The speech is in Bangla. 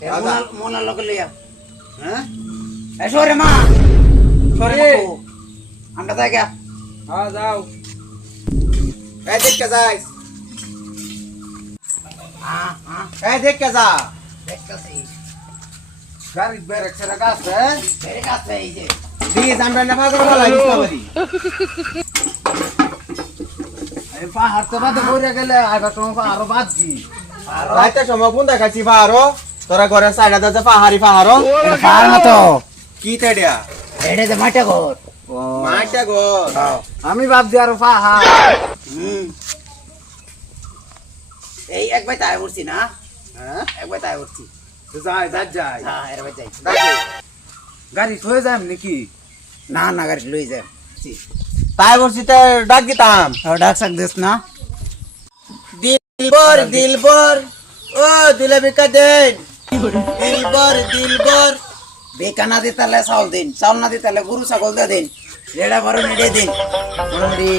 মোনা লগে লইয়া হ্যাঁ এ সরে মা সরে আমরা যাই গা হ্যাঁ যাও এই দেখকে যাইস হ্যাঁ হ্যাঁ এই দেখকে যা দেখতেছি গাড়ি বেরেক ছেড়ে গাছে বেরে কাছে এই যে দিস আমরা না ফাগর বলা দিস বলি এই পাহাড় তো বাদে বইরে গেলে আইবা তো আরো বাদ দি রাইতে সময় কোন দেখাচ্ছি পাহাড়ো তোরা ঘরে সাইডা দাতে পাহাড়ি পাহাড়ো পার না তো কি তেড়িয়া এড়ে দে মাটা ঘর মাইটা গো আমি ভাবছি আরো পাহাড় এই একবার তাই উঠছি না হ্যাঁ একবার তাই উঠছি যাই যাই যাই হ্যাঁ এরবার যাই গাড়ি থয়ে যাম নাকি না না গাড়ি লই যাই তাই বলছি তো ডাক দিতাম ডাক সাক দিস না দিলবর ও দিলে বিকা দেন দিলবর বেকা না দিতালে চাউল দিন চাউল না দিতালে গরু ছাগল দিয়ে দিন রেড়া ভরণ এড়ে দিন মোটামুটি